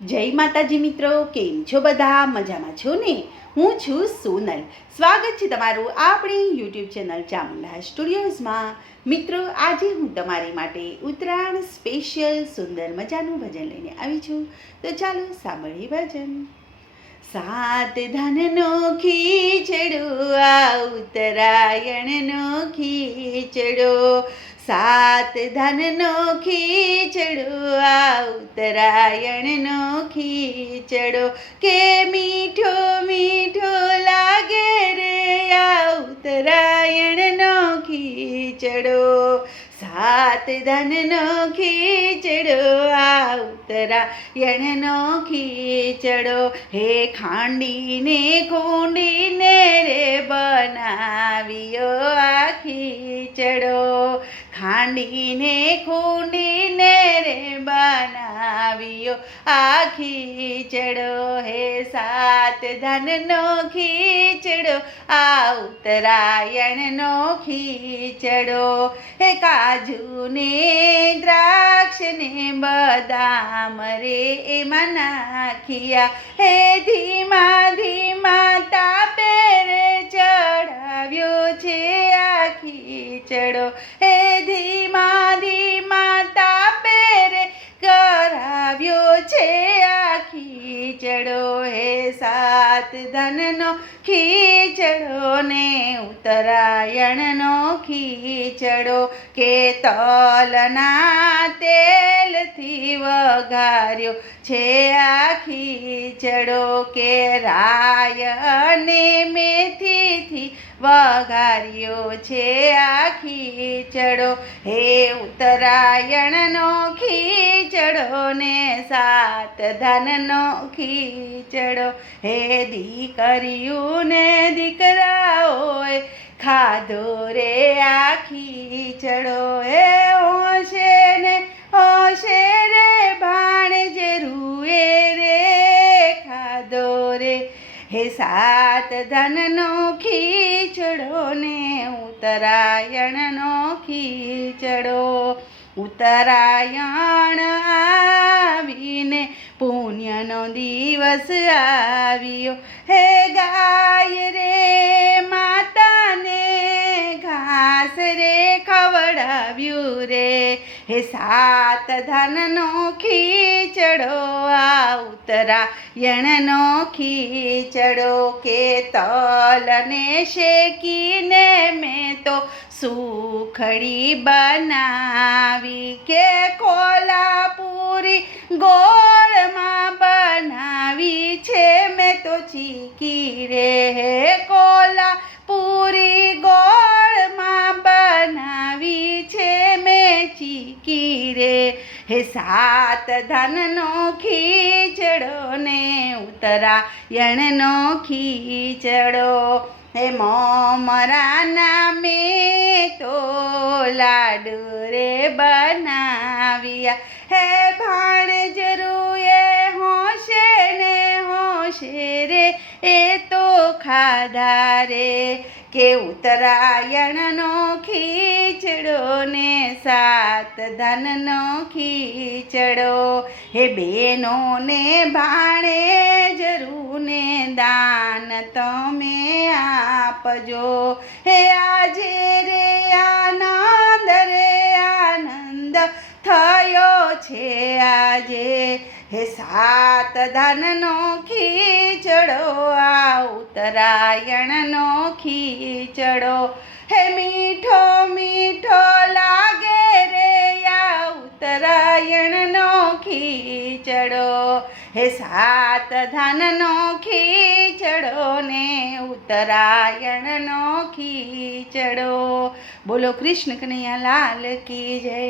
જય માતાજી મિત્રો, કેમ છો બધા? મજામાં છો ને? હું છું સોનલ. સ્વાગત છે તમારું આપણી યુટ્યુબ ચેનલ ચામુંડા સ્ટુડિયોઝમાં. મિત્રો, આજે હું તમારી માટે ઉત્તરાયણ સ્પેશિયલ સુંદર મજાનું ભજન લઈને આવી છું. તો ચાલો સાંભળીએ ભજન. સાત ધનનો ખીચડો આ ઉત્તરાયણનો ખીચડો, સાત ધનનો ખીચડો આ ઉત્તરાયણનો ખીચડો, કે મીઠો મીઠો લાગે રે આ ઉત્તરાયણનો ખીચડો. સાત ધનનો ખીચડો આ ઉત્તરાયણનો ખીચડો, હે ખાંડીને ખૂંડીને રે બનાવ્યો આ ખીચડો, ખાંડીને ખૂંડીને રે બનાવ્યો આ ખીચડો, હે સાત ધનનો ખીચડો આ ઉત્તરાયણનો ખીચડો, હે કાજુ ને દ્રાક્ષ ને બદામ રે એમાં નાખિયા, હે ધીમા ધીમા તાપે રે ચડાવ્યો છે આ ખીચડો, હે ધીમા ધીમા તાપે રે કરાવ્યો છે આ ખીચડો, હે સાત ધનનો ખીચડો ને ઉત્તરાયણનો ખીચડો, કે તલના તેલથી વઘાર્યો છે આ ખીચડો, કે રાય અને મેથીથી વઘાર્યો છે આ ખીચડો, હે ઉત્તરાયણનો ખીચડો ને સાત ધનનો ખીચડો, હે દીકરીયું ને દીકરાઓએ ખાધો રે આ ખીચડો, હે હોશે ને હોશે રે ભાણેજે રૂએ રે ખાધો રે, હે સાત ધનનો ખીચડો ને ઉત્તરાયણનો ખીચડો. ઉત્તરાયણ આવીને પુણ્યનો દિવસ આવ્યો, હે ગાય રે માતાને ઘાસ રે ખવડાવ્યું રે, હે સાત ધનનો ખીચડો આ ઉત્તરાયણનો ખીચડો, કે તલને શેકીને મેં તો સુખડી બનાવી, કે કોલ્હાપુરી ગોળમાં બનાવી છે મેં તો ચીકી રે, હે કોલ્હાપુરી ગોળમાં બનાવી છે મેં ચીકી રે, હે સાત ધનનો ખીચડો ને ઉત્તરાયણનો ખીચડો, હે મમરાના મેં તો લાડુ રે બનાવ્યા, હે ભાણેજરૂએ હોશે ને હોશે રે એ તો ખાધા રે, કે ઉત્તરાયણનો ખીચડો ને સાત ધનનો ખીચડો, હે બેનોને ભાણેજરૂને દાન તમે આપજો, હે આજે રે આનંદ રે આનંદ થયો છે આજે, હે સાત ધનનો ખીચડો આ ઉત્તરાયણનો ખીચડો, હે મીઠો મીઠો લાગે રે આ ઉત્તરાયણનો ખીચડો, હે સાત ધનનો ખીચડો ને ઉત્તરાયણનો ખીચડો. બોલો કૃષ્ણ કનૈયા લાલ કી જય.